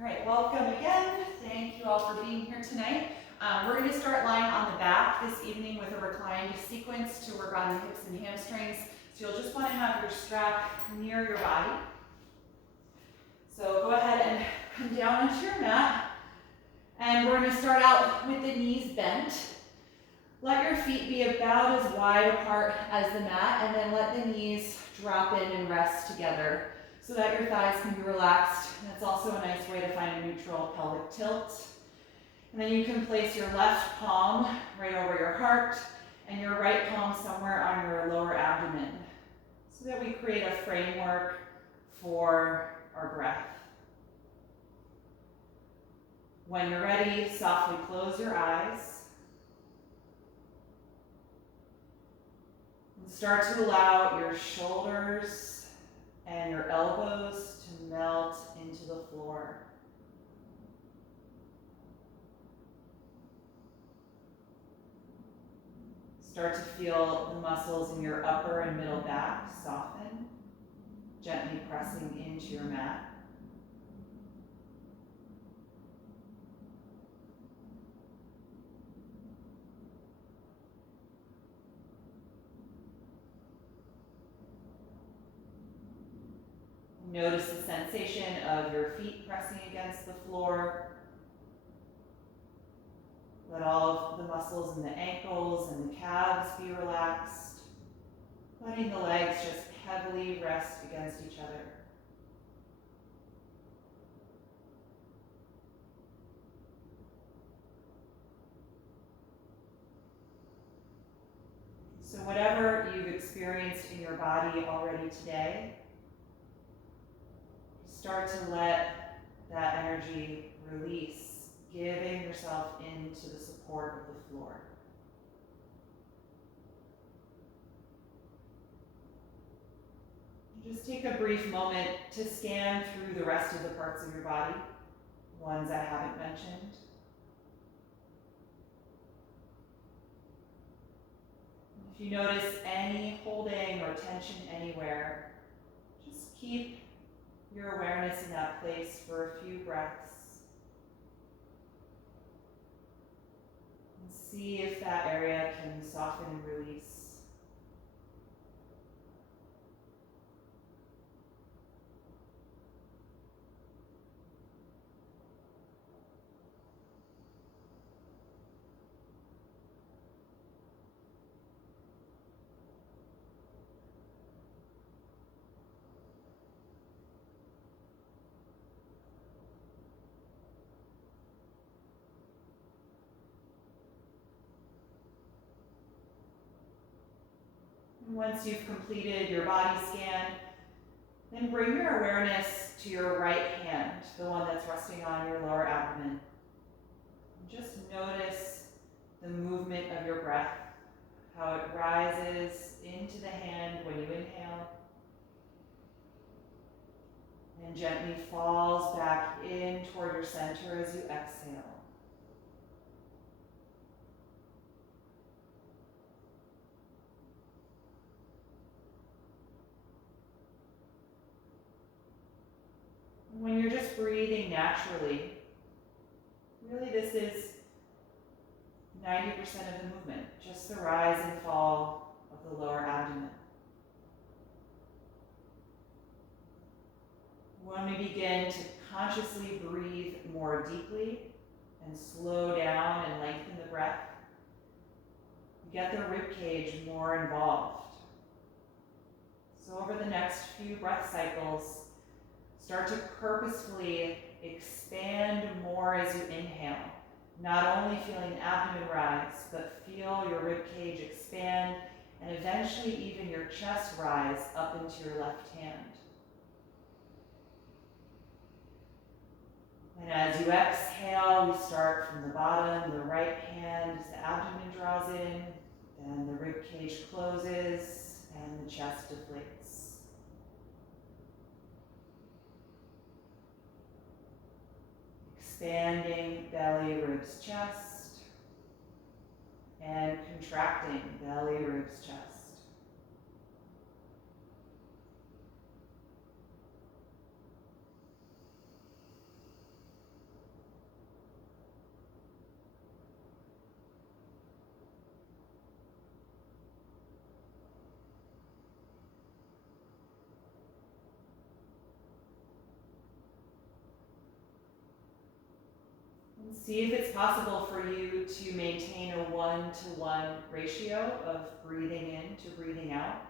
All right, welcome again. Thank you all for being here tonight. We're going to start lying on the back this evening with a reclined sequence to work on the hips and hamstrings. So you'll just want to have your strap near your body. So go ahead and come down onto your mat. And we're going to start out with the knees bent. Let your feet be about as wide apart as the mat, and then let the knees drop in and rest together so that your thighs can be relaxed. That's also a nice way to find a neutral pelvic tilt. And then you can place your left palm right over your heart and your right palm somewhere on your lower abdomen so that we create a framework for our breath. When you're ready, softly close your eyes and start to allow your shoulders and your elbows to melt into the floor. Start to feel the muscles in your upper and middle back soften, gently pressing into your mat. Notice the sensation of your feet pressing against the floor. Let all of the muscles in the ankles and the calves be relaxed, letting the legs just heavily rest against each other. So whatever you've experienced in your body already today, start to let that energy release, giving yourself into the support of the floor. Just take a brief moment to scan through the rest of the parts of your body, ones I haven't mentioned. If you notice any holding or tension anywhere, just keep your awareness in that place for a few breaths. And see if that area can soften and release. Once you've completed your body scan, then bring your awareness to your right hand, the one that's resting on your lower abdomen. Just notice the movement of your breath, how it rises into the hand when you inhale, and gently falls back in toward your center as you exhale. When you're just breathing naturally, really this is 90% of the movement, just the rise and fall of the lower abdomen. When we begin to consciously breathe more deeply and slow down and lengthen the breath, we get the rib cage more involved. So over the next few breath cycles, start to purposefully expand more as you inhale, not only feeling the abdomen rise, but feel your rib cage expand and eventually even your chest rise up into your left hand. And as you exhale, we start from the bottom, the right hand as the abdomen draws in, then the rib cage closes and the chest deflates. Expanding belly, ribs, chest, and contracting belly, ribs, chest. See if it's possible for you to maintain a 1-to-1 ratio of breathing in to breathing out.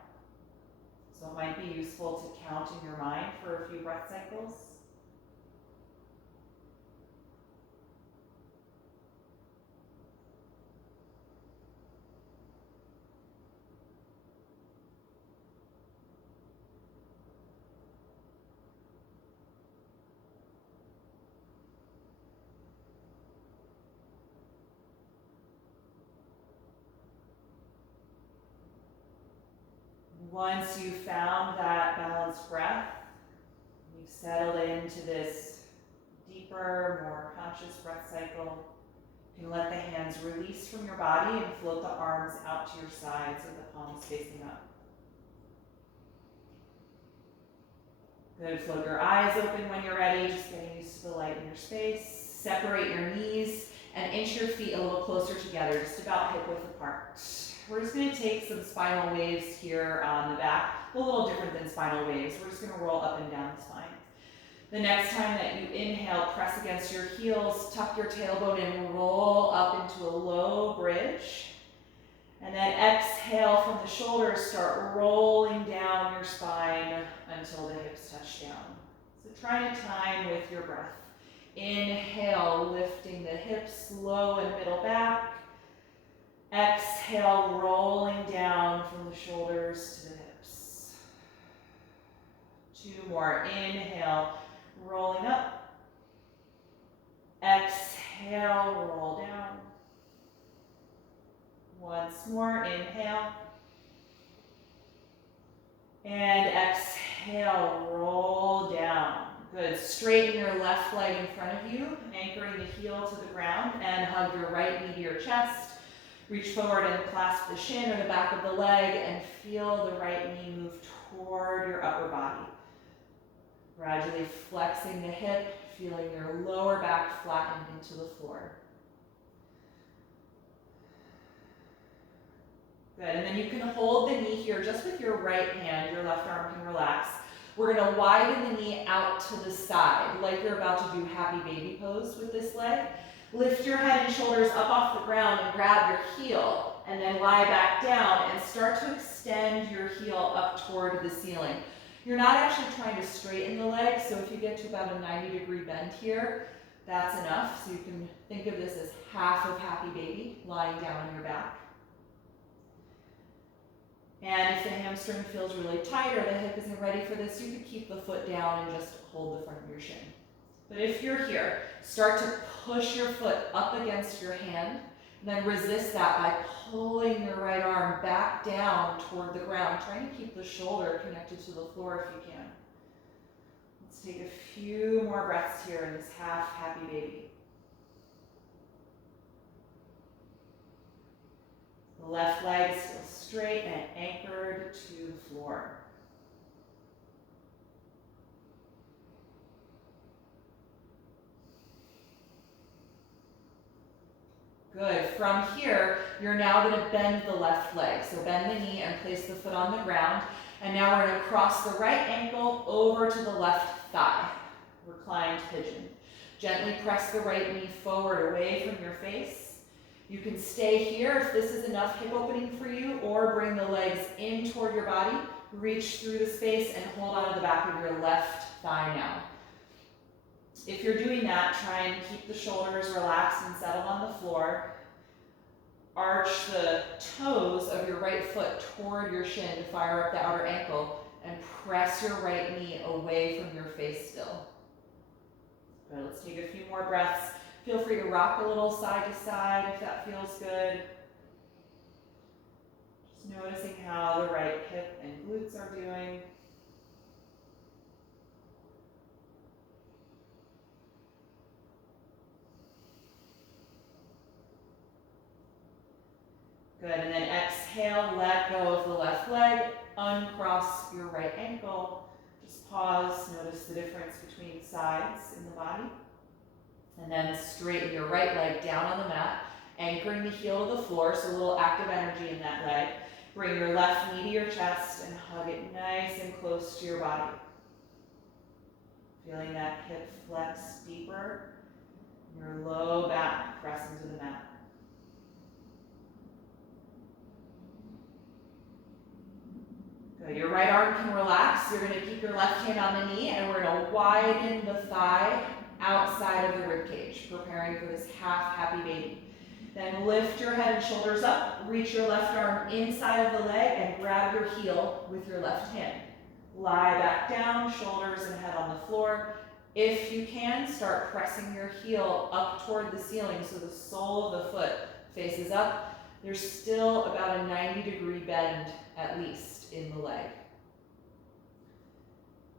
So it might be useful to count in your mind for a few breath cycles. Once you've found that balanced breath, you've settled into this deeper, more conscious breath cycle, you can let the hands release from your body and float the arms out to your sides with the palms facing up. Good, float your eyes open when you're ready, just getting used to the light in your space. Separate your knees and inch your feet a little closer together, just about hip width apart. We're just going to take some spinal waves here on the back, a little different than spinal waves. We're just going to roll up and down the spine. The next time that you inhale, press against your heels, tuck your tailbone and roll up into a low bridge. And then exhale from the shoulders, start rolling down your spine until the hips touch down. So try to time with your breath. Inhale, lifting the hips, low and middle back. Exhale, rolling down from the shoulders to the hips. 2 more. Inhale, rolling up. Exhale, roll down. Once more, inhale. And exhale, roll down. Good. Straighten your left leg in front of you, anchoring the heel to the ground, and hug your right knee to your chest. Reach forward and clasp the shin or the back of the leg and feel the right knee move toward your upper body. Gradually flexing the hip, feeling your lower back flatten into the floor. Good, and then you can hold the knee here just with your right hand, your left arm can relax. We're gonna widen the knee out to the side, like you're about to do happy baby pose with this leg. Lift your head and shoulders up off the ground and grab your heel, and then lie back down and start to extend your heel up toward the ceiling. You're not actually trying to straighten the leg, so if you get to about a 90-degree bend here, that's enough. So you can think of this as half of happy baby, lying down on your back. And if the hamstring feels really tight or the hip isn't ready for this, you could keep the foot down and just hold the front of your shin. But if you're here, start to push your foot up against your hand, and then resist that by pulling your right arm back down toward the ground, trying to keep the shoulder connected to the floor if you can. Let's take a few more breaths here in this half happy baby. The left leg still straight and anchored to the floor. Good. From here, you're now going to bend the left leg. So bend the knee and place the foot on the ground. And now we're going to cross the right ankle over to the left thigh. Reclined pigeon. Gently press the right knee forward away from your face. You can stay here if this is enough hip opening for you, or bring the legs in toward your body, reach through the space, and hold onto the back of your left thigh now. If you're doing that, try and keep the shoulders relaxed and settled on the floor. Arch the toes of your right foot toward your shin to fire up the outer ankle, and press your right knee away from your face still. Good, let's take a few more breaths. Feel free to rock a little side to side if that feels good. Just noticing how the right hip and glutes are doing. Good, and then exhale, let go of the left leg, uncross your right ankle. Just pause, notice the difference between sides in the body. And then straighten your right leg down on the mat, anchoring the heel to the floor, so a little active energy in that leg. Bring your left knee to your chest and hug it nice and close to your body. Feeling that hip flex deeper. Your low back, press into the mat. Good. Your right arm can relax. You're going to keep your left hand on the knee, and we're going to widen the thigh outside of the rib cage, preparing for this half happy baby. Then lift your head and shoulders up, reach your left arm inside of the leg, and grab your heel with your left hand. Lie back down, shoulders and head on the floor. If you can, start pressing your heel up toward the ceiling so the sole of the foot faces up. There's still about a 90-degree bend at least in the leg.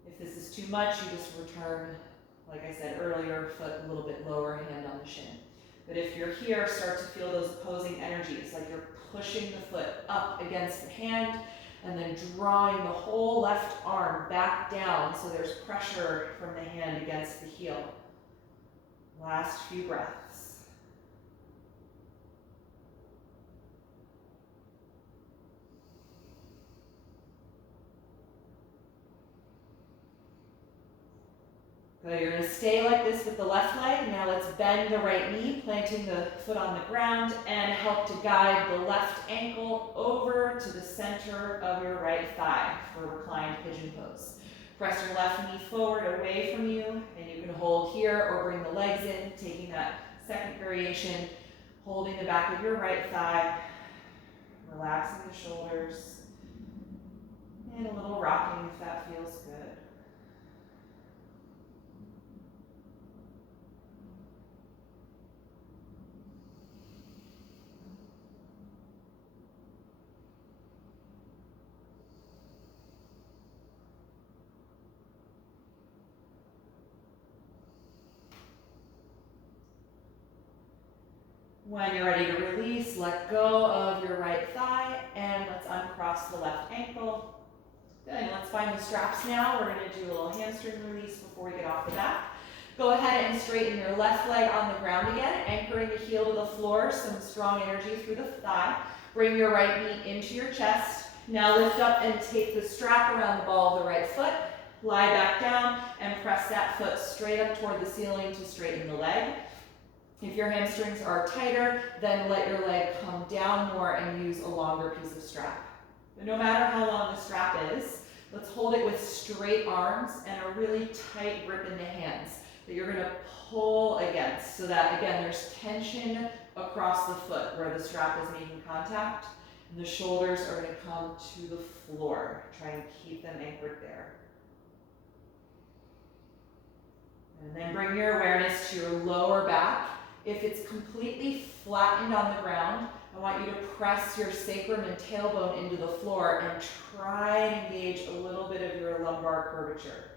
If this is too much, you just return, like I said earlier, foot a little bit lower, hand on the shin. But if you're here, start to feel those opposing energies, like you're pushing the foot up against the hand and then drawing the whole left arm back down so there's pressure from the hand against the heel. Last few breaths. Good, you're going to stay like this with the left leg. Now let's bend the right knee, planting the foot on the ground, and help to guide the left ankle over to the center of your right thigh for Reclined Pigeon Pose. Press your left knee forward away from you, and you can hold here or bring the legs in, taking that second variation, holding the back of your right thigh, relaxing the shoulders, and a little rocking if that feels good. When you're ready to release, let go of your right thigh, and let's uncross the left ankle. Good, let's find the straps now. We're going to do a little hamstring release before we get off the back. Go ahead and straighten your left leg on the ground again, anchoring the heel to the floor, some strong energy through the thigh. Bring your right knee into your chest. Now lift up and take the strap around the ball of the right foot. Lie back down and press that foot straight up toward the ceiling to straighten the leg. If your hamstrings are tighter, then let your leg come down more and use a longer piece of strap. But no matter how long the strap is, let's hold it with straight arms and a really tight grip in the hands that you're going to pull against so that, again, there's tension across the foot where the strap is making contact, and the shoulders are going to come to the floor. Try and keep them anchored there. And then bring your awareness to your lower back. If it's completely flattened on the ground, I want you to press your sacrum and tailbone into the floor and try and engage a little bit of your lumbar curvature.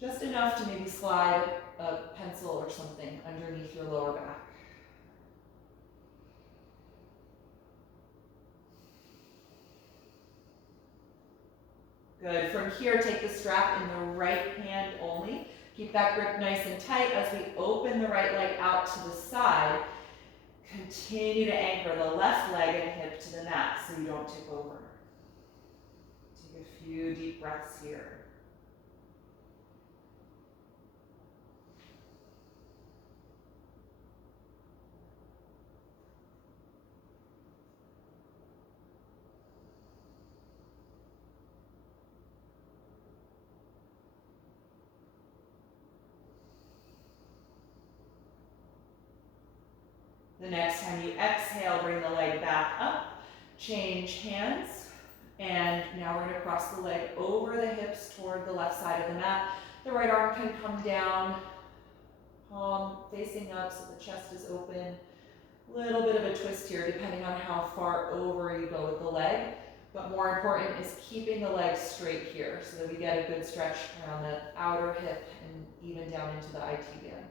Just enough to maybe slide a pencil or something underneath your lower back. Good. From here, take the strap in the right hand only. Keep that grip nice and tight as we open the right leg out to the side. Continue to anchor the left leg and hip to the mat so you don't tip over. Take a few deep breaths here. The next time you exhale, bring the leg back up, change hands, and now we're going to cross the leg over the hips toward the left side of the mat. The right arm can come down, palm facing up so the chest is open. A little bit of a twist here depending on how far over you go with the leg, but more important is keeping the leg straight here so that we get a good stretch around the outer hip and even down into the IT band.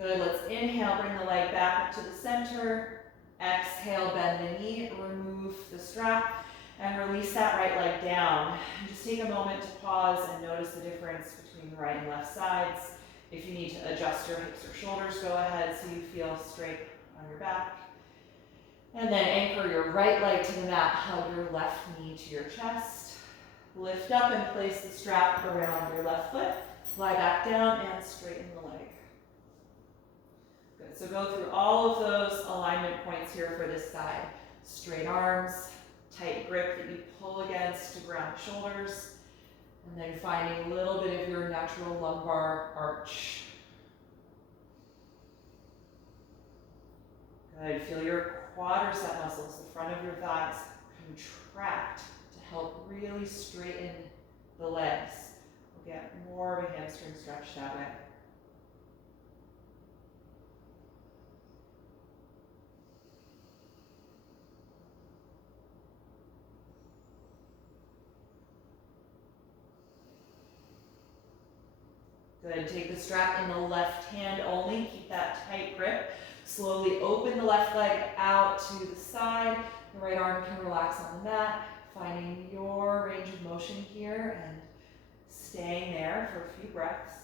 Good, let's inhale, bring the leg back up to the center. Exhale, bend the knee, remove the strap, and release that right leg down. And just take a moment to pause and notice the difference between the right and left sides. If you need to adjust your hips or shoulders, go ahead so you feel straight on your back. And then anchor your right leg to the mat, hug your left knee to your chest. Lift up and place the strap around your left foot. Lie back down and straighten the leg. Good, so go through all of those alignment points here for this side. Straight arms, tight grip that you pull against to ground the shoulders, and then finding a little bit of your natural lumbar arch. Good, feel your quadricep muscles, the front of your thighs, contract to help really straighten the legs. We'll get more of a hamstring stretch that way. Good, take the strap in the left hand only, keep that tight grip. Slowly open the left leg out to the side. The right arm can relax on the mat, finding your range of motion here and staying there for a few breaths.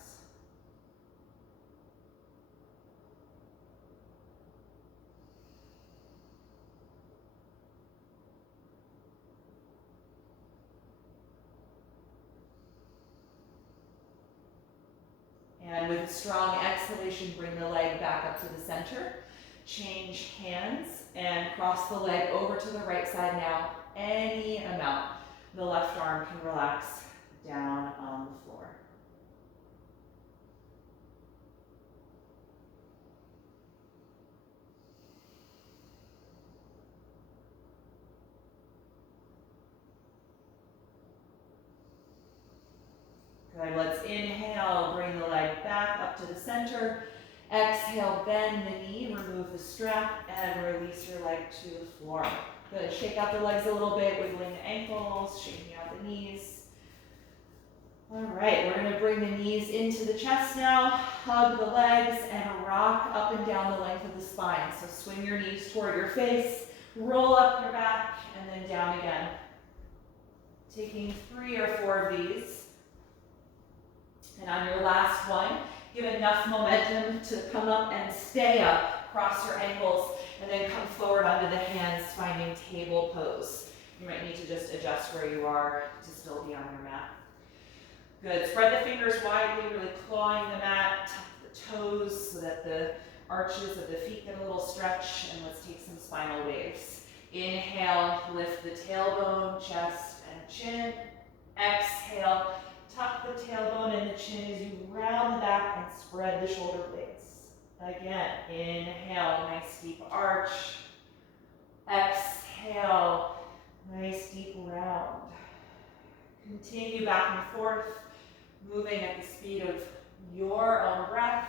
And with a strong exhalation, bring the leg back up to the center. Change hands and cross the leg over to the right side now, any amount. The left arm can relax down on the floor. Good, let's inhale, bring the leg back up to the center. Exhale, bend the knee, remove the strap, and release your leg to the floor. Good, shake out the legs a little bit, wiggling the ankles, shaking out the knees. All right, we're gonna bring the knees into the chest now, hug the legs, and rock up and down the length of the spine. So swing your knees toward your face, roll up your back, and then down again. Taking 3 or 4 of these. And on your last one, give enough momentum to come up and stay up, cross your ankles, and then come forward onto the hands, finding table pose. You might need to just adjust where you are to still be on your mat. Good, spread the fingers widely, really clawing the mat, tuck the toes so that the arches of the feet get a little stretch, and let's take some spinal waves. Inhale, lift the tailbone, chest, and chin. Exhale, tuck the tailbone and the chin as you round the back and spread the shoulder blades. Again, inhale, nice deep arch. Exhale, nice deep round. Continue back and forth, moving at the speed of your own breath.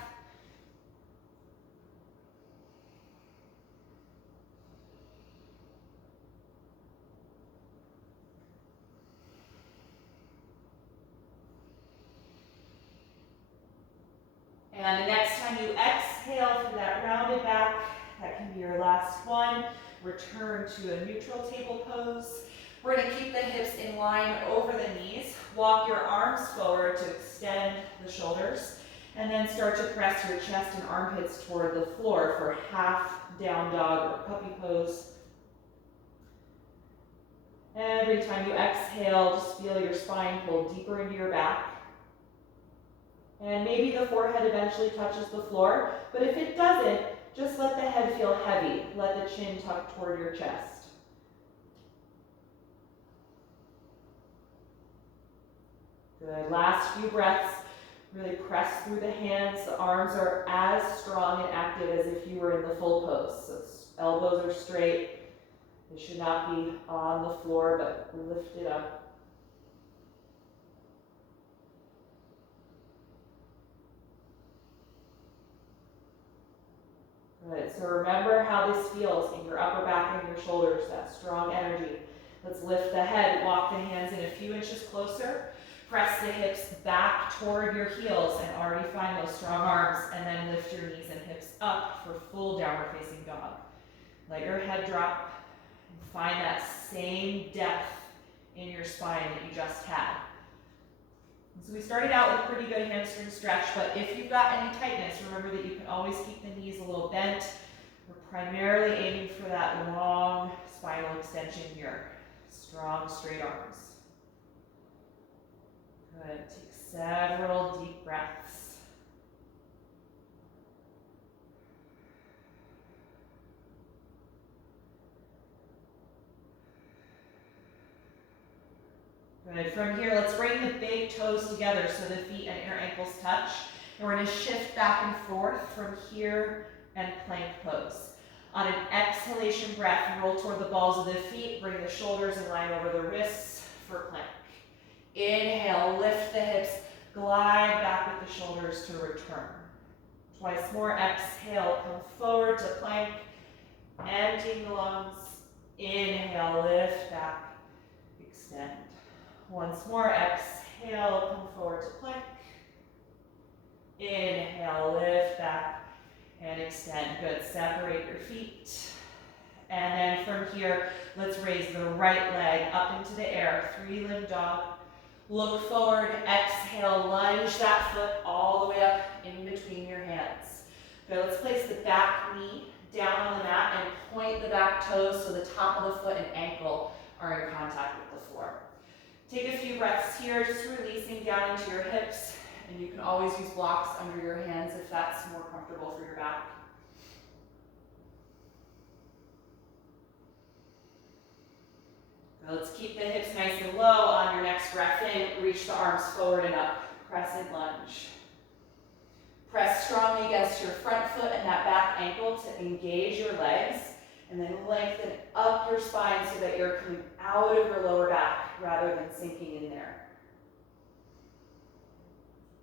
And the next time you exhale through that rounded back, that can be your last one. Return to a neutral table pose. We're going to keep the hips in line over the knees. Walk your arms forward to extend the shoulders. And then start to press your chest and armpits toward the floor for half down dog or puppy pose. Every time you exhale, just feel your spine pull deeper into your back. And maybe the forehead eventually touches the floor, but if it doesn't, just let the head feel heavy. Let the chin tuck toward your chest. Good, last few breaths. Really press through the hands. The arms are as strong and active as if you were in the full pose. So elbows are straight. They should not be on the floor, but lift it up. Good, so remember how this feels in your upper back and your shoulders, that strong energy. Let's lift the head, walk the hands in a few inches closer. Press the hips back toward your heels and already find those strong arms, and then lift your knees and hips up for full downward facing dog. Let your head drop and find that same depth in your spine that you just had. So we started out with a pretty good hamstring stretch, but if you've got any tightness, remember that you can always keep the knees a little bent. We're primarily aiming for that long spinal extension here. Strong, straight arms. Good. Take several deep breaths. Good. From here, let's bring the big toes together so the feet and your ankles touch. And we're going to shift back and forth from here and plank pose. On an exhalation breath, roll toward the balls of the feet, bring the shoulders in line over the wrists for plank. Inhale, lift the hips, glide back with the shoulders to return. Twice more, exhale, come forward to plank, emptying the lungs. Inhale, lift back, extend. Once more, exhale, come forward to plank. Inhale, lift back and extend. Good, separate your feet. And then from here, let's raise the right leg up into the air, 3-limb dog. Look forward, exhale, lunge that foot all the way up in between your hands. Good, let's place the back knee down on the mat and point the back toes so the top of the foot and ankle are in contact with the floor. Take a few breaths here, just releasing down into your hips, and you can always use blocks under your hands if that's more comfortable for your back. Let's keep the hips nice and low. On your next breath in, reach the arms forward and up, Crescent Lunge. Press strongly against your front foot and that back ankle to engage your legs, and then lengthen up your spine so that you're coming out of your lower back rather than sinking in there.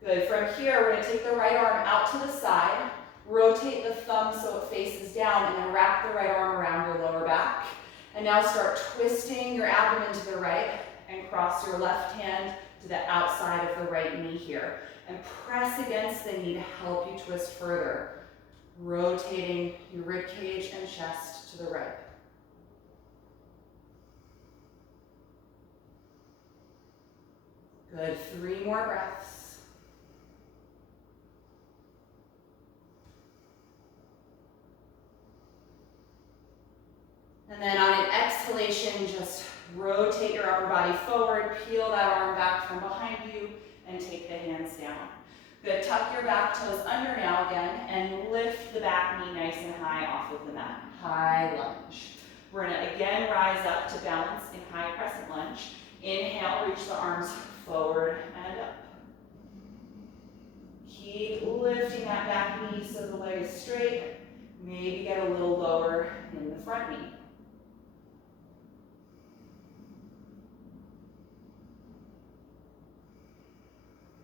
Good, from here, we're gonna take the right arm out to the side, rotate the thumb so it faces down, and then wrap the right arm around your lower back. And now start twisting your abdomen to the right and cross your left hand to the outside of the right knee here. And press against the knee to help you twist further, rotating your rib cage and chest to the right. Good, 3 more breaths. And then on an exhalation, just rotate your upper body forward, peel that arm back from behind you, and take the hands down. Good, tuck your back toes under now again, and lift the back knee nice and high off of the mat. High lunge. We're gonna again rise up to balance in high crescent lunge. Inhale, reach the arms forward and up. Keep lifting that back knee so the leg is straight. Maybe get a little lower in the front knee.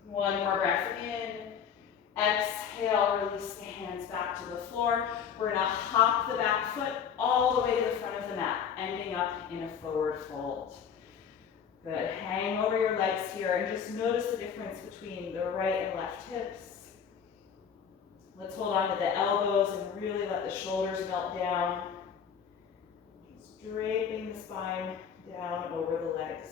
One more breath in. Exhale, release the hands back to the floor. We're gonna hop the back foot all the way to the front of the mat, ending up in a forward fold. Good, hang over your legs here and just notice the difference between the right and left hips. Let's hold on to the elbows and really let the shoulders melt down. Just draping the spine down over the legs.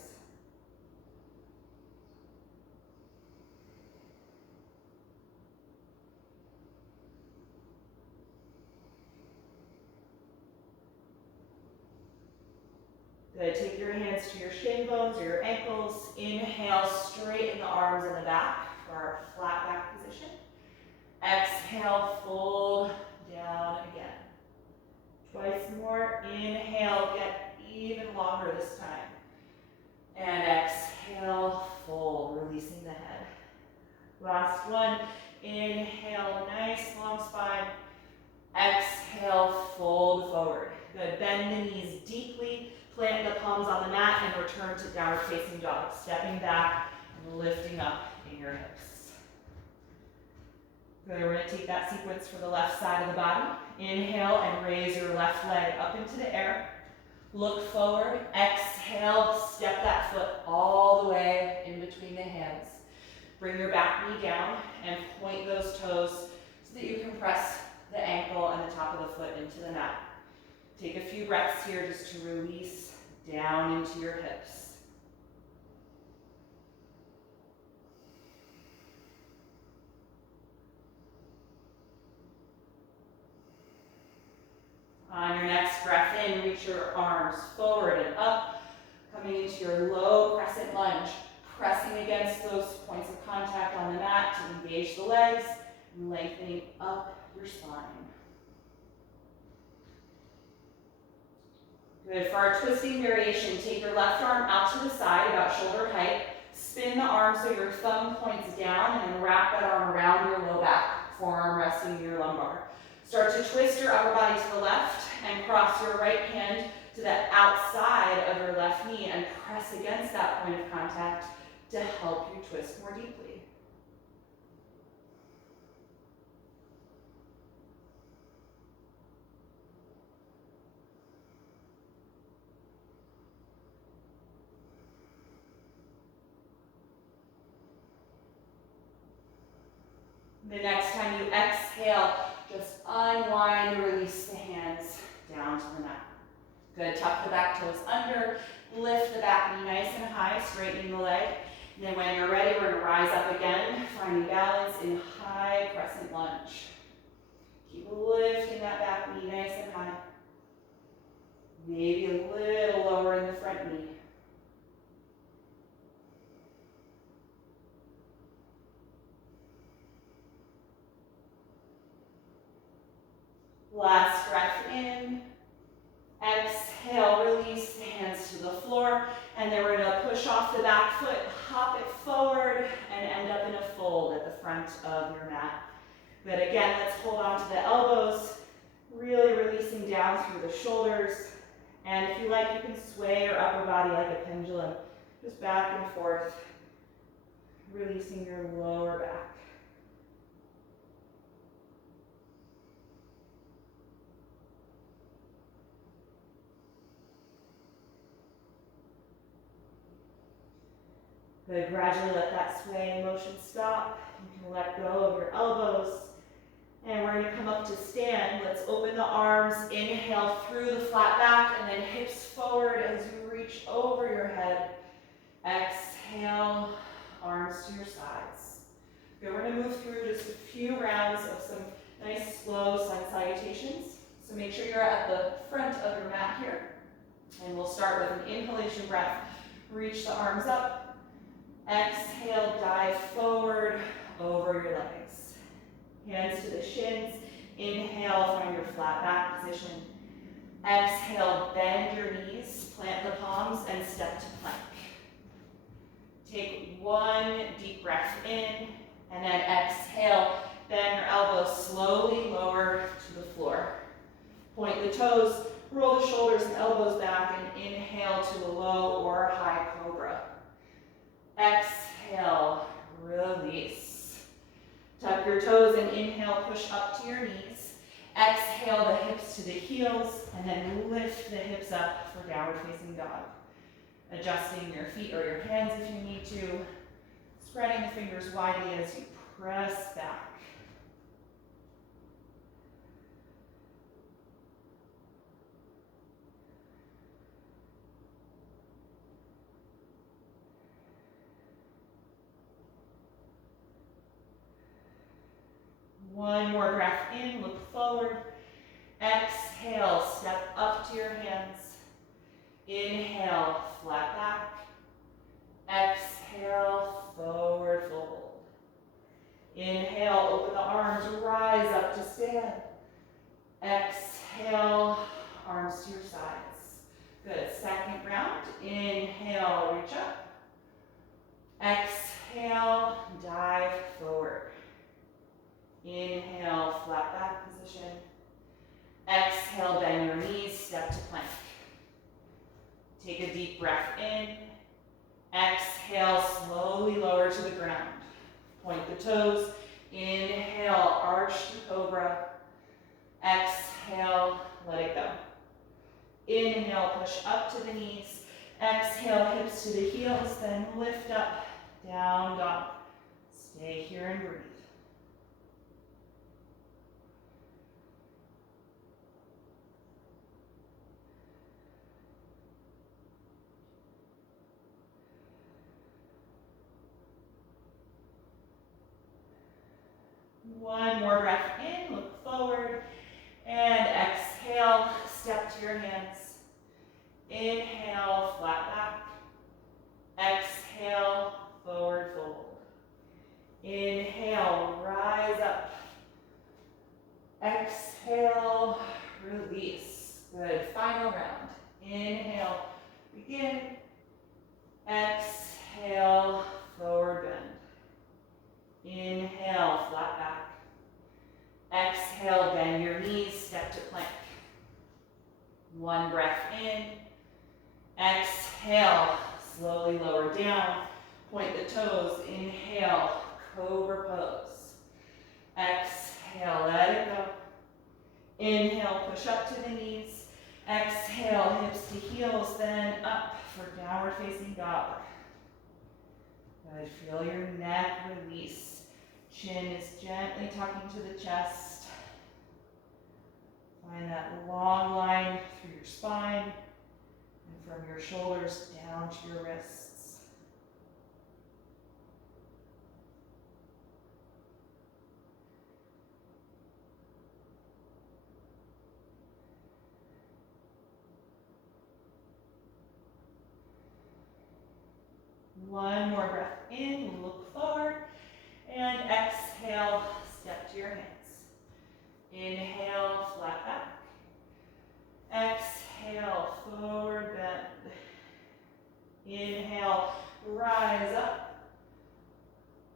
Good, take your hands to your shin bones or your ankles. Inhale, straighten the arms and the back for our flat back position. Exhale, fold down again. Twice more. Inhale, get even longer this time. And exhale, fold, releasing the head. Last one. Inhale, nice long spine. Exhale, fold forward. Good, bend the knees deeply. Plant the palms on the mat and return to downward facing dog. Stepping back and lifting up in your hips. Good, we're going to take that sequence for the left side of the body. Inhale and raise your left leg up into the air. Look forward. Exhale, step that foot all the way in between the hands. Bring your back knee down and point those toes so that you can press the ankle and the top of the foot into the mat. Take a few breaths here just to release down into your hips. breath in, reach your arms forward and up, coming into your low crescent lunge, pressing against those points of contact on the mat to engage the legs, and lengthening up your spine. Good. For our twisting variation, take your left arm out to the side, about shoulder height. Spin the arm so your thumb points down, and then wrap that arm around your low back, forearm resting near lumbar. Start to twist your upper body to the left and cross your right hand to the outside of your left knee and press against that point of contact to help you twist more deeply. The next time you exhale, just unwind, release the hands down to the mat. Good, tuck the back toes under, lift the back knee nice and high, straightening the leg. And then when you're ready, we're gonna rise up again, finding balance in high crescent lunge. Keep lifting that back knee nice and high. Maybe a little lower in the front knee. Last breath in. Exhale, release the hands to the floor, and then we're gonna push off the back foot, hop it forward, and end up in a fold at the front of your mat. Good, again, let's hold on to the elbows, really releasing down through the shoulders. And if you like, you can sway your upper body like a pendulum, just back and forth, releasing your lower back. Good, gradually let that swaying motion stop. You can let go of your elbows. And we're gonna come up to stand. Let's open the arms, inhale through the flat back, and then hips forward as you reach over your head. Exhale, arms to your sides. Good, we're gonna move through just a few rounds of some nice slow sun salutations. So make sure you're at the front of your mat here. And we'll start with an inhalation breath. Reach the arms up. Exhale, dive forward over your legs. Hands to the shins. Inhale, find your flat back position. Exhale, bend your knees, plant the palms, and step to plank. Take one deep breath in, and then exhale, bend your elbows slowly lower to the floor. Point the toes, roll the shoulders and elbows back, and inhale to a low or high cobra. Exhale, release. Tuck your toes and inhale, push up to your knees. Exhale the hips to the heels, and then lift the hips up for downward facing dog. Adjusting your feet or your hands if you need to. Spreading the fingers widely as you press back. One more breath in, look forward. Exhale, step up to your hands. Inhale, flat back. Exhale, forward fold. Inhale, open the arms, rise up to stand. Exhale, arms to your sides. Good, second round. Inhale, reach up. Exhale, dive forward. Inhale, flat back position. Exhale, bend your knees, step to plank. Take a deep breath in. Exhale, slowly lower to the ground. Point the toes. Inhale, arch to cobra. Exhale, let it go. Inhale, push up to the knees. Exhale, hips to the heels, then lift up, down dog. Stay here and breathe. One more breath in, look forward, and exhale, step to your hands. Inhale, flat back. Exhale, forward fold. Inhale, rise up. Exhale, release. Good, final round. Inhale, begin. Exhale, forward bend. Inhale, flat back. Exhale, bend your knees, step to plank. One breath in. Exhale, slowly lower down. Point the toes. Inhale, cobra pose. Exhale, let it go. Inhale, push up to the knees. Exhale, hips to heels, then up for downward facing dog. Good, feel your neck release. Chin is gently tucking to the chest. Find that long line through your spine and from your shoulders down to your wrists. One more breath in, look forward, and exhale, step to your hands. Inhale, flat back. Exhale, forward bend. Inhale, rise up.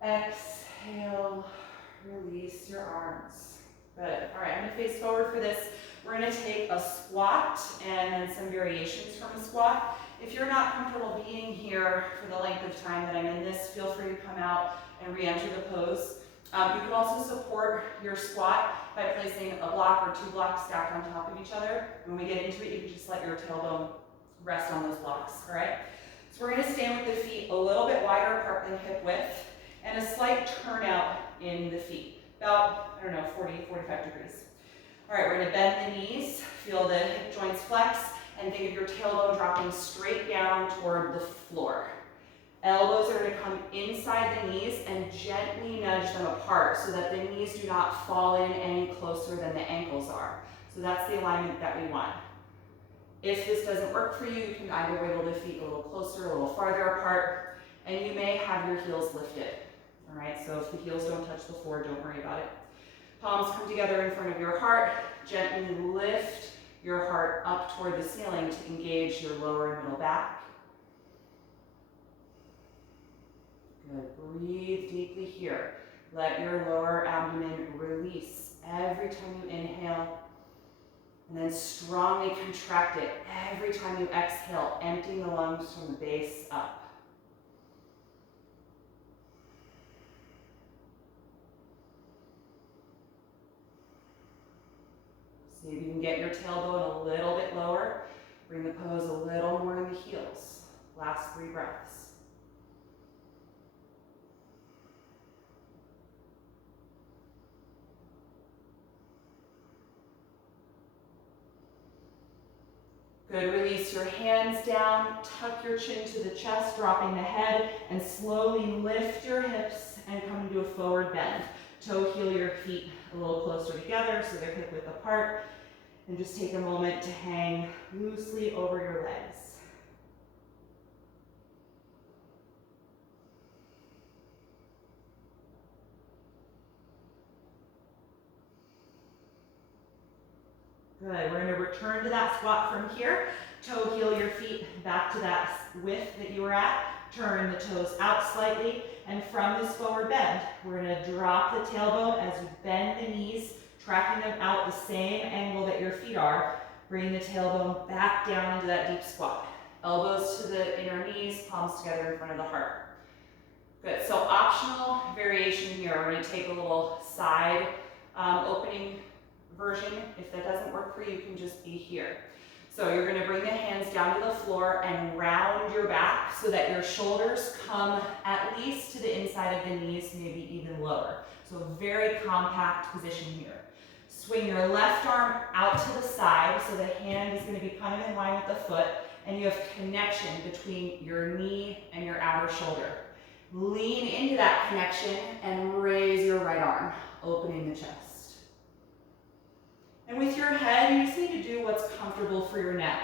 Exhale, release your arms. Good. All right, I'm going to face forward for this. We're going to take a squat and then some variations from a squat. If you're not comfortable being here for the length of time that I'm in this, feel free to come out and re-enter the pose. You can also support your squat by placing a block or two blocks stacked on top of each other. When we get into it, you can just let your tailbone rest on those blocks, all right? So we're going to stand with the feet a little bit wider apart than hip width and a slight turnout in the feet, about, 40, 45 degrees. All right, we're going to bend the knees, feel the hip joints flex, and think of your tailbone dropping straight down toward the floor. Elbows are going to come inside the knees and gently nudge them apart so that the knees do not fall in any closer than the ankles are. So that's the alignment that we want. If this doesn't work for you, you can either wiggle the feet a little closer, a little farther apart, and you may have your heels lifted. All right, so if the heels don't touch the floor, don't worry about it. Palms come together in front of your heart. Gently lift your heart up toward the ceiling to engage your lower and middle back. Good. Breathe deeply here. Let your lower abdomen release every time you inhale. And then strongly contract it every time you exhale, emptying the lungs from the base up. See if you can get your tailbone a little bit lower. Bring the pose a little more in the heels. Last 3 breaths. Good, release your hands down, tuck your chin to the chest, dropping the head, and slowly lift your hips and come into a forward bend. Toe heel your feet a little closer together so they're hip width apart, and just take a moment to hang loosely over your legs. Good, we're going to return to that squat from here. Toe heel your feet back to that width that you were at. Turn the toes out slightly, and from this forward bend, we're going to drop the tailbone as you bend the knees, tracking them out the same angle that your feet are. Bring the tailbone back down into that deep squat. Elbows to the inner knees, palms together in front of the heart. Good, so optional variation here. We're going to take a little side opening version. If that doesn't work for you, you can just be here. So you're going to bring the hands down to the floor and round your back so that your shoulders come at least to the inside of the knees, maybe even lower. So a very compact position here. Swing your left arm out to the side so the hand is going to be kind of in line with the foot, and you have connection between your knee and your outer shoulder. Lean into that connection and raise your right arm, opening the chest. And with your head, you just need to do what's comfortable for your neck.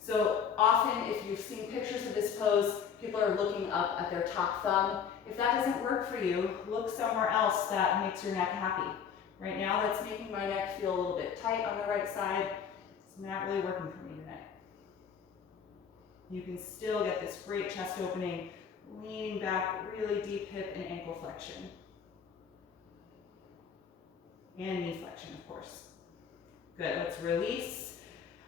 So often, if you've seen pictures of this pose, people are looking up at their top thumb. If that doesn't work for you, look somewhere else that makes your neck happy. Right now, that's making my neck feel a little bit tight on the right side. It's not really working for me today. You can still get this great chest opening, leaning back, really deep hip and ankle flexion. And knee flexion, of course. Good, let's release.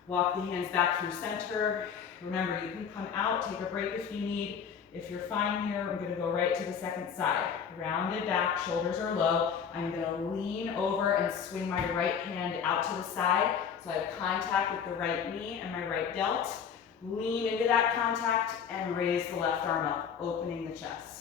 Walk the hands back through center. Remember, you can come out, take a break if you need. If you're fine here, I'm gonna go right to the second side. Rounded back, shoulders are low. I'm gonna lean over and swing my right hand out to the side. So I have contact with the right knee and my right delt. Lean into that contact and raise the left arm up, opening the chest.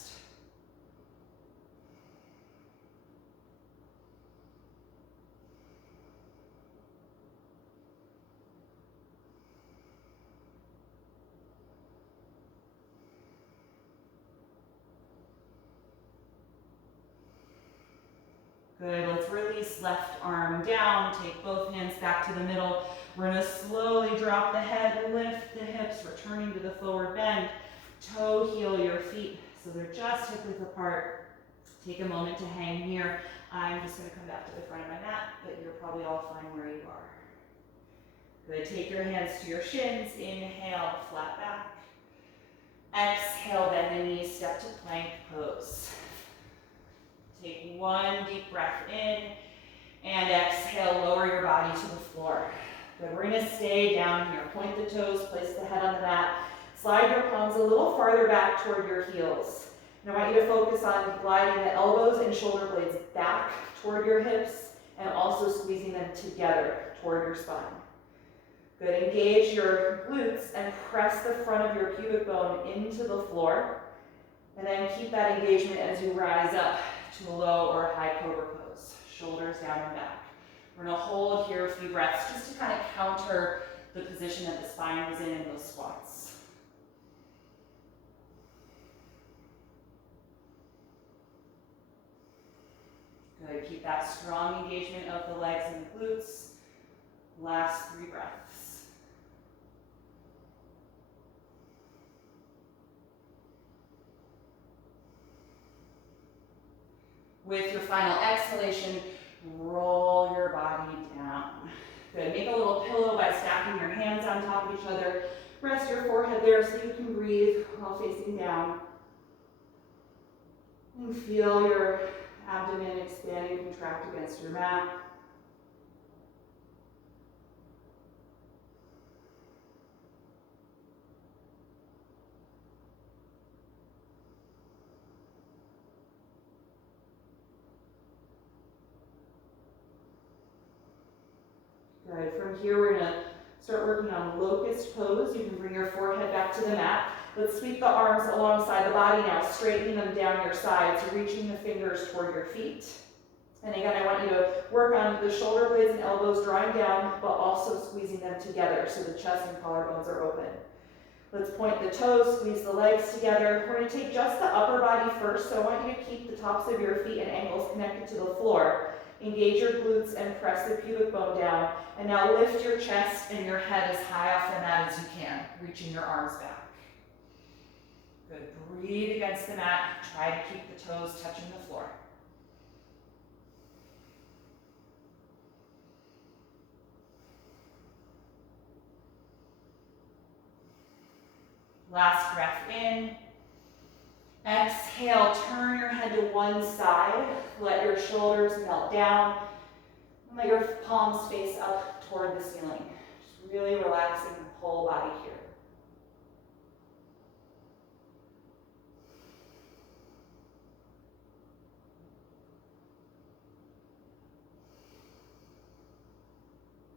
Good, let's release left arm down, take both hands back to the middle. We're gonna slowly drop the head, lift the hips, returning to the forward bend. Toe heel your feet so they're just hip width apart. Take a moment to hang here. I'm just gonna come back to the front of my mat, but you're probably all fine where you are. Good, take your hands to your shins. Inhale, flat back. Exhale, bend the knees, step to plank pose. Take one deep breath in, and exhale, lower your body to the floor. Good, we're gonna stay down here. Point the toes, place the head on the mat. Slide your palms a little farther back toward your heels. And I want you to focus on gliding the elbows and shoulder blades back toward your hips, and also squeezing them together toward your spine. Good, engage your glutes and press the front of your pubic bone into the floor. And then keep that engagement as you rise up to a low or high cobra pose. Shoulders down and back. We're gonna hold here a few breaths just to kind of counter the position that the spine was in those squats. Good, keep that strong engagement of the legs and the glutes. Last 3 breaths. With your final exhalation, roll your body down. Good, make a little pillow by stacking your hands on top of each other. Rest your forehead there so you can breathe while facing down. And feel your abdomen expand and contract against your mat. Good. From here, we're going to start working on Locust Pose. You can bring your forehead back to the mat. Let's sweep the arms alongside the body now, straightening them down your sides, reaching the fingers toward your feet. And again, I want you to work on the shoulder blades and elbows drawing down, but also squeezing them together so the chest and collarbones are open. Let's point the toes, squeeze the legs together. We're going to take just the upper body first, so I want you to keep the tops of your feet and ankles connected to the floor. Engage your glutes and press the pubic bone down. And now lift your chest and your head as high off the mat as you can, reaching your arms back. Good. Breathe against the mat. Try to keep the toes touching the floor. Last breath in. Exhale, turn your head to one side. Let your shoulders melt down. And let your palms face up toward the ceiling. Just really relaxing the whole body here.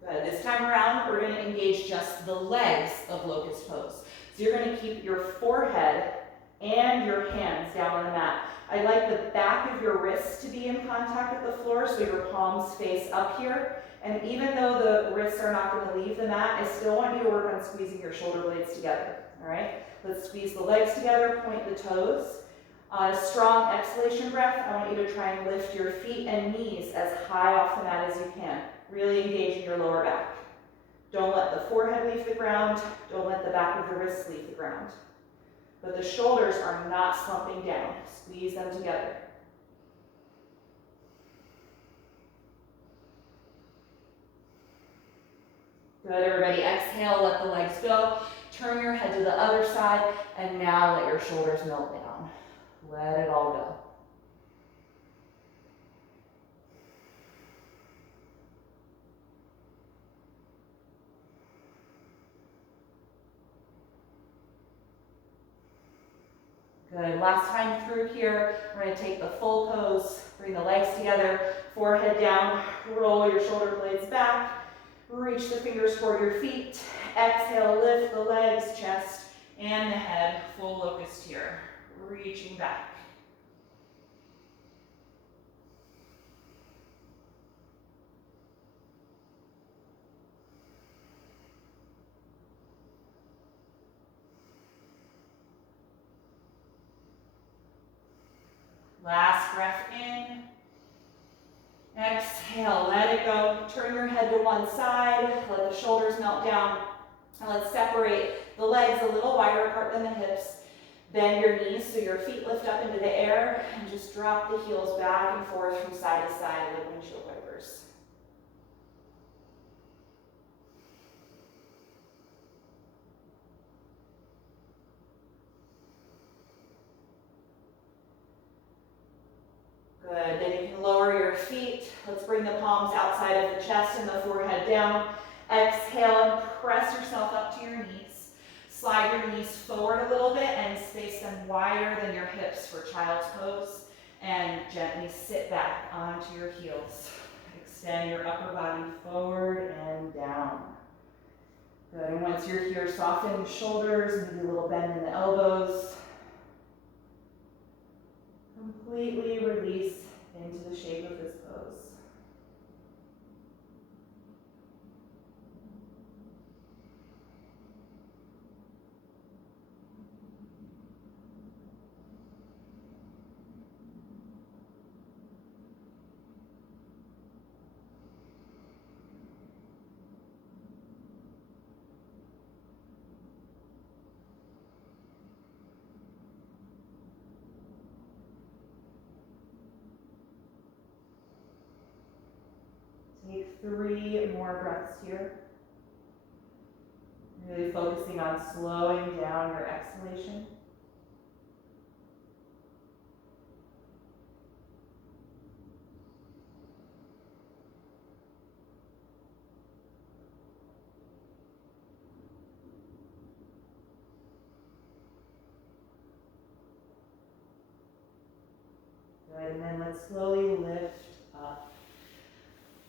Good. This time around, we're going to engage just the legs of Locust Pose. So you're going to keep your forehead and your hands down on the mat. I like the back of your wrists to be in contact with the floor, so your palms face up here. And even though the wrists are not going to leave the mat, I still want you to work on squeezing your shoulder blades together. All right? Let's squeeze the legs together, point the toes. On a strong exhalation breath, I want you to try and lift your feet and knees as high off the mat as you can. really engaging your lower back. Don't let the forehead leave the ground. Don't let the back of the wrists leave the ground. But the shoulders are not slumping down. Squeeze them together. Good, everybody. Exhale, let the legs go. Turn your head to the other side, and now let your shoulders melt down. Let it all go. Good, last time through here, we're gonna take the full pose, bring the legs together, forehead down, roll your shoulder blades back, reach the fingers toward your feet, exhale, lift the legs, chest, and the head, full locust here, reaching back. Last breath in. Exhale, let it go. Turn your head to one side. Let the shoulders melt down. And let's separate the legs a little wider apart than the hips. Bend your knees so your feet lift up into the air. And just drop the heels back and forth from side to side like windshield wipers. Good, then you can lower your feet. Let's bring the palms outside of the chest and the forehead down. Exhale and press yourself up to your knees. Slide your knees forward a little bit and space them wider than your hips for child's pose. And gently sit back onto your heels. Extend your upper body forward and down. Good, and once you're here, soften the shoulders, maybe a little bend in the elbows. Completely release into the shape of this pose. Take 3 more breaths here. Really focusing on slowing down your exhalation. Good, and then let's slowly lift up.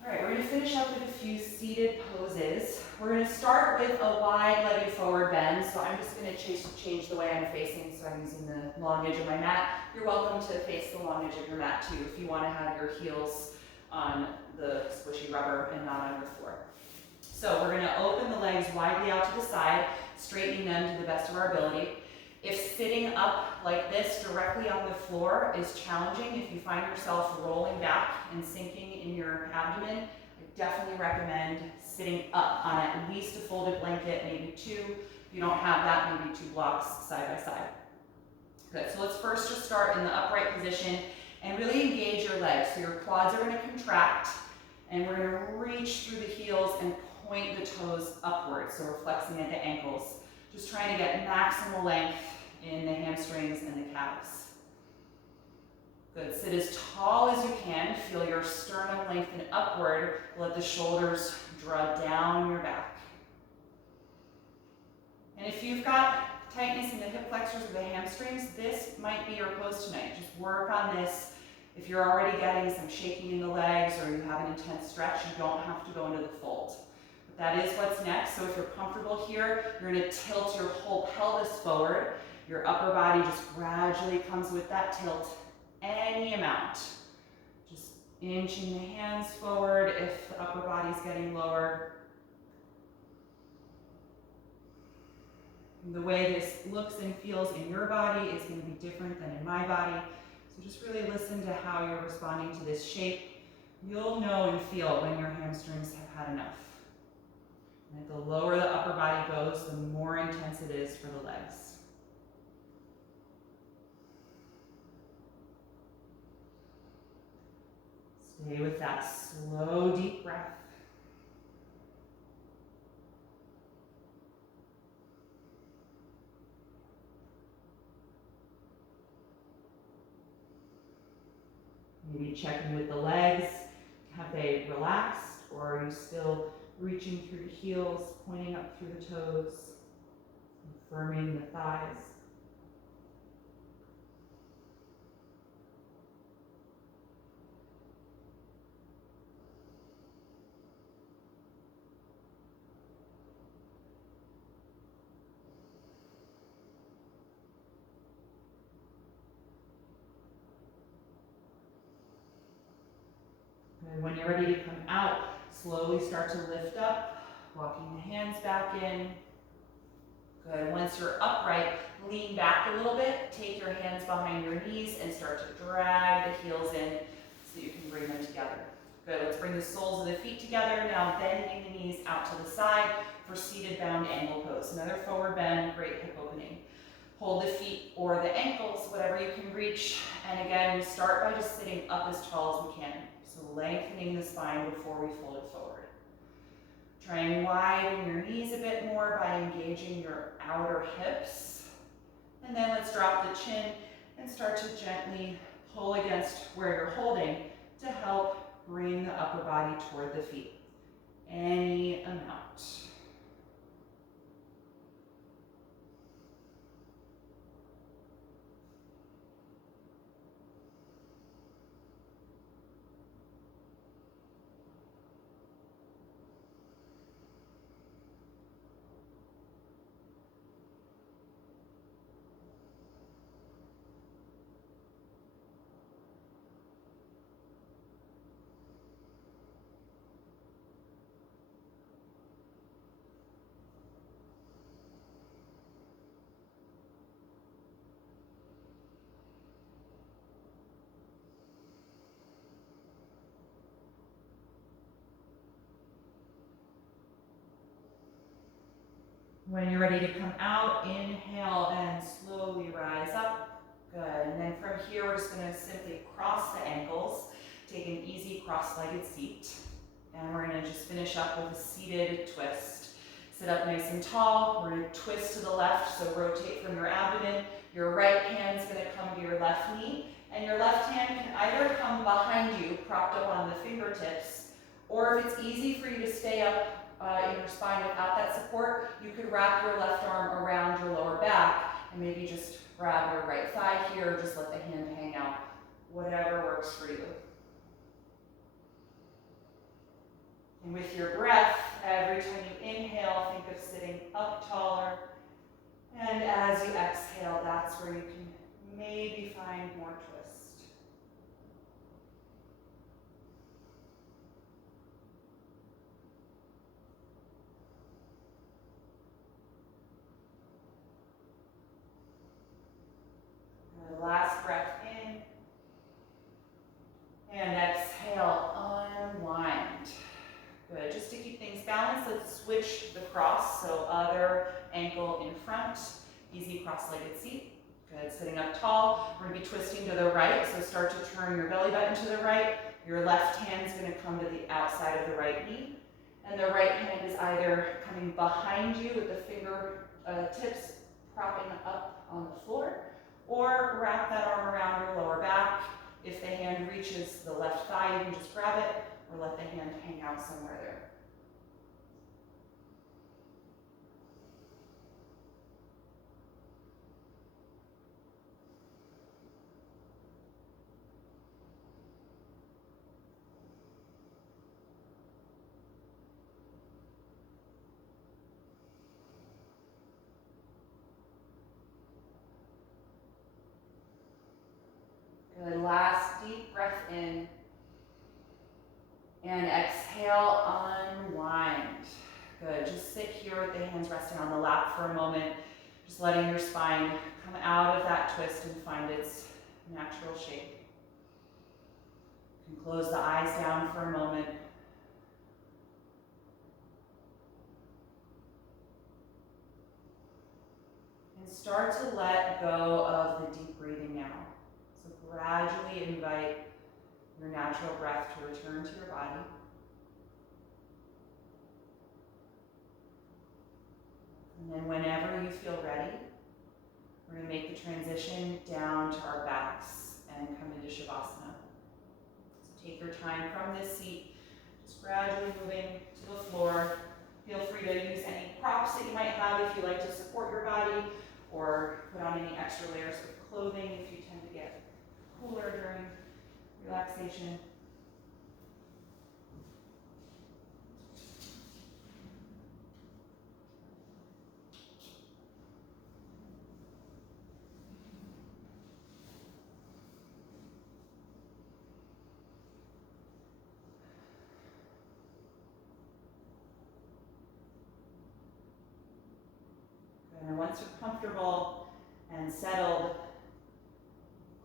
All right, we're going to finish up with a few seated poses. We're going to start with a wide-legged forward bend. So I'm just going to change the way I'm facing. So I'm using the long edge of my mat. You're welcome to face the long edge of your mat too if you want to have your heels on the squishy rubber and not on your floor. So we're going to open the legs widely out to the side, straightening them to the best of our ability. If sitting up like this directly on the floor is challenging, if you find yourself rolling back and sinking in your abdomen, I definitely recommend sitting up on at least a folded blanket, maybe 2. If you don't have that, maybe 2 blocks side by side. Good, so let's first just start in the upright position and really engage your legs. So your quads are going to contract and we're going to reach through the heels and point the toes upwards, so we're flexing at the ankles. Just trying to get maximal length in the hamstrings and the calves. Good, sit as tall as you can. Feel your sternum lengthen upward. Let the shoulders draw down your back. And if you've got tightness in the hip flexors or the hamstrings, this might be your pose tonight. Just work on this. If you're already getting some shaking in the legs or you have an intense stretch, you don't have to go into the fold. That is what's next. So if you're comfortable here, you're going to tilt your whole pelvis forward. Your upper body just gradually comes with that tilt, any amount. Just inching the hands forward if the upper body's getting lower. And the way this looks and feels in your body is going to be different than in my body. So just really listen to how you're responding to this shape. You'll know and feel when your hamstrings have had enough. And the lower the upper body goes, the more intense it is for the legs. Stay with that slow, deep breath. Maybe checking with the legs. Have they relaxed, or are you still reaching through the heels, pointing up through the toes, firming the thighs? And when you're ready to come out, slowly start to lift up, walking the hands back in. Good. Once you're upright, lean back a little bit. Take your hands behind your knees and start to drag the heels in so you can bring them together. Good. Let's bring the soles of the feet together. Now bending the knees out to the side for seated bound angle pose. Another forward bend, great hip opening. Hold the feet or the ankles, whatever you can reach. And again, we start by just sitting up as tall as we can. So lengthening the spine before we fold it forward. Try and widen your knees a bit more by engaging your outer hips. And then let's drop the chin and start to gently pull against where you're holding to help bring the upper body toward the feet. Any amount. When you're ready to come out, inhale and slowly rise up. Good. And then from here, we're just going to simply cross the ankles. Take an easy cross-legged seat. And we're going to just finish up with a seated twist. Sit up nice and tall. We're going to twist to the left, so rotate from your abdomen. Your right hand's going to come to your left knee. And your left hand can either come behind you, propped up on the fingertips, or if it's easy for you to stay up in your spine without that support, you could wrap your left arm around your lower back and maybe just grab your right thigh here, just let the hand hang out, whatever works for you. And with your breath, every time you inhale, think of sitting up taller. And as you exhale, that's where you can maybe find more twist. Last breath in, and exhale, unwind. Good, just to keep things balanced, let's switch the cross, so other ankle in front, easy cross-legged seat. Good, sitting up tall, we're gonna be twisting to the right, so start to turn your belly button to the right, your left hand's gonna come to the outside of the right knee, and the right hand is either coming behind you with the finger tips propping up on the floor, or wrap that arm around your lower back. If the hand reaches the left thigh, you can just grab it, or let the hand hang out somewhere there. Good, last deep breath in. And exhale, unwind. Good, just sit here with the hands resting on the lap for a moment, just letting your spine come out of that twist and find its natural shape. You can close the eyes down for a moment. And start to let go of the deep breathing now. So gradually invite your natural breath to return to your body. And then whenever you feel ready, we're going to make the transition down to our backs and come into Shavasana. So take your time from this seat, just gradually moving to the floor. Feel free to use any props that you might have if you like to support your body, or put on any extra layers of clothing if you tend to get cooler during relaxation. And once you're comfortable and settled,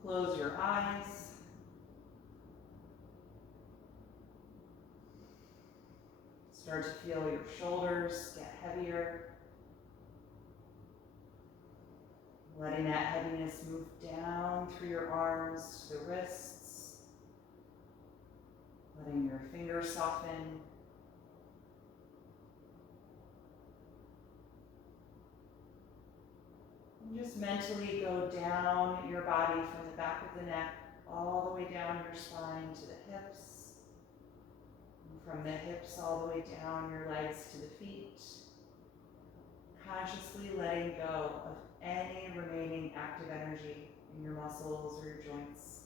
close your eyes. Start to feel your shoulders get heavier. Letting that heaviness move down through your arms to the wrists. Letting your fingers soften. And just mentally go down your body from the back of the neck all the way down your spine to the hips. And from the hips all the way down your legs to the feet. Consciously letting go of any remaining active energy in your muscles or your joints.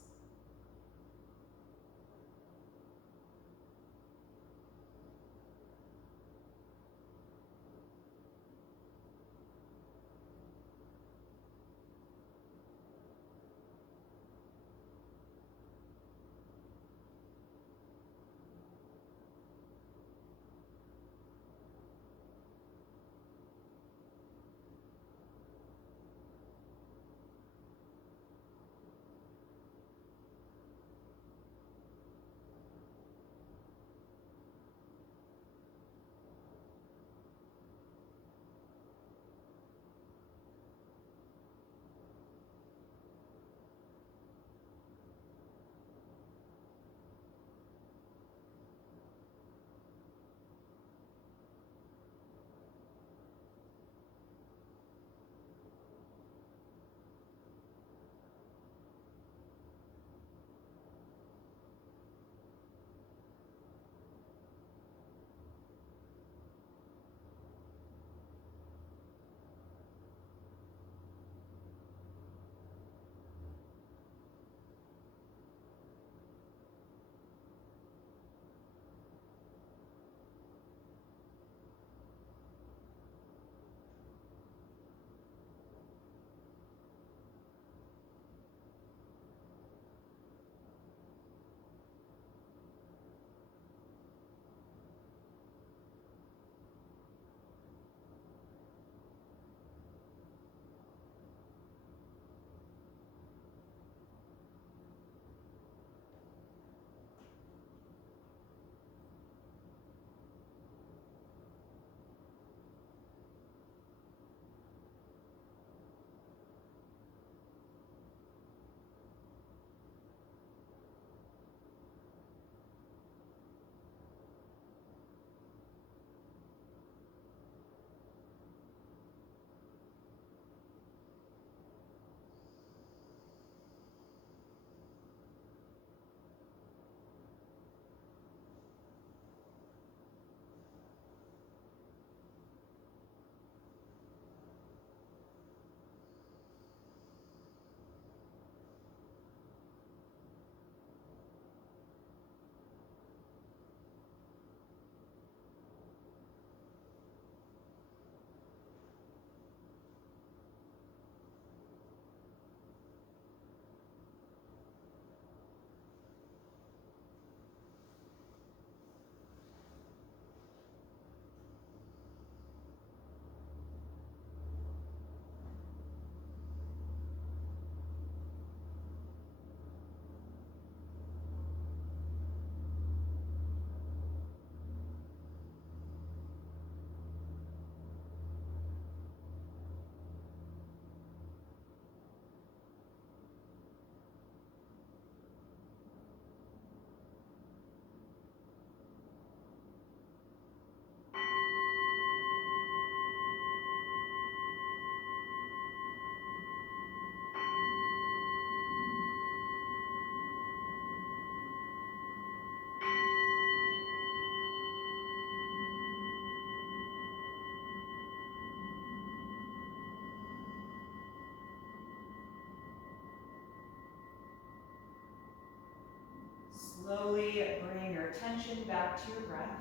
Slowly bring your attention back to your breath.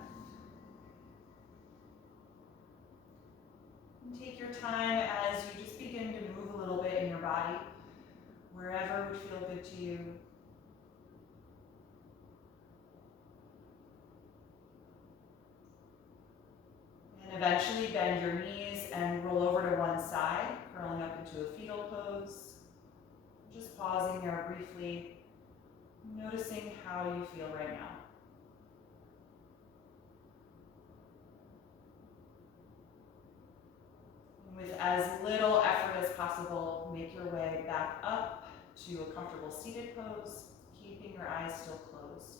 And take your time as you just begin to move a little bit in your body, wherever would feel good to you. And eventually bend your knees and roll over to one side, curling up into a fetal pose. Just pausing there briefly, noticing how you feel right now. With as little effort as possible, make your way back up to a comfortable seated pose, keeping your eyes still closed.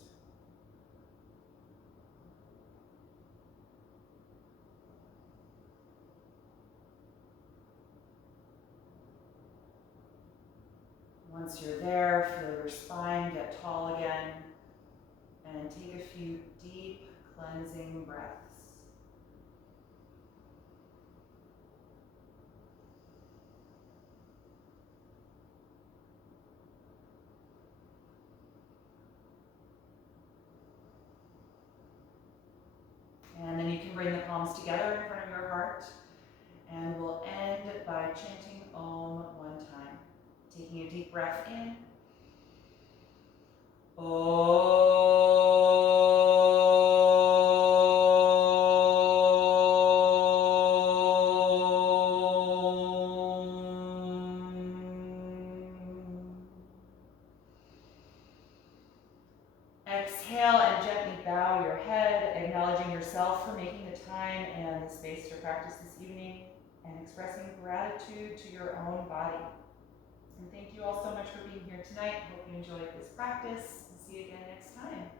Once you're there, feel your spine get tall again, and take a few deep, cleansing breaths. And then you can bring the palms together in front of your heart, and we'll end by chanting Om one time. Taking a deep breath in. Exhale and gently bow your head, acknowledging yourself for making the time and the space to practice this evening, and expressing gratitude to your own body. And thank you all so much for being here tonight. Hope you enjoyed this practice. See you again next time.